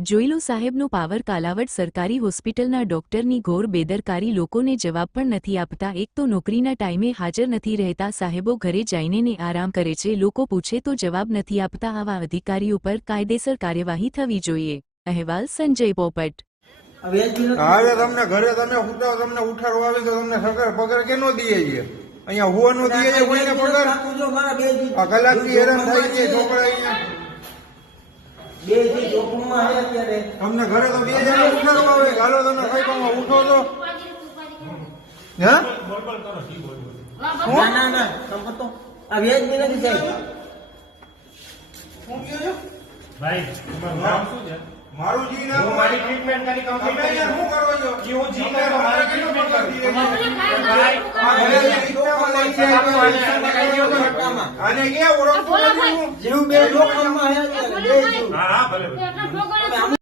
જોઈલો સાહેબનો પાવર કાલાવડ સરકારી હોસ્પિટલના ડોક્ટરની ઘોર બેદરકારી લોકોને જવાબ પણ નથી આપતા એક તો નોકરીના ટાઈમે હાજર નથી રહેતા સાહેબો ઘરે જઈને ને આરામ કરે છે લોકો પૂછે તો જવાબ નથી આપતા આવા અધિકારીઓ પર કાયદેસર કાર્યવાહી થવી જોઈએ અહેવાલ સંજય પોપટ હવે જ નથી. હવે તમને ઘરે તમે ઉઠાવો તમને ઉઠાડવા આવે તો તમને સરકાર પગાર કેનો દઈએ છીએ અહીંયા હોવાનું દઈએ પગાર આ કલાકથી હેરાન થાય છે છોકરા અહીંયા બે દી જોખમમાં છે અત્યારે. તમને ઘરે તો બે જણા ઉઠાડવા આવે હાલો તમે કઈ કામમાં ઉઠો તો હે? ના ના ના તમે તો આ વ્યાજ બી નથી સાહેબ. શું કહો ભાઈ તમારું નામ શું છે? મારું જી નામ હું મારી ટ્રીટમેન્ટ કરી કંપની અહીંયા શું કરો છો? જી હું જી કરો મારે કેટલું પણ કરી? કરું. સટ્ટામાં. આને નથી હું? જીવ બે જોખમમાં હા હા ભલે ભલે એટલા છોકરા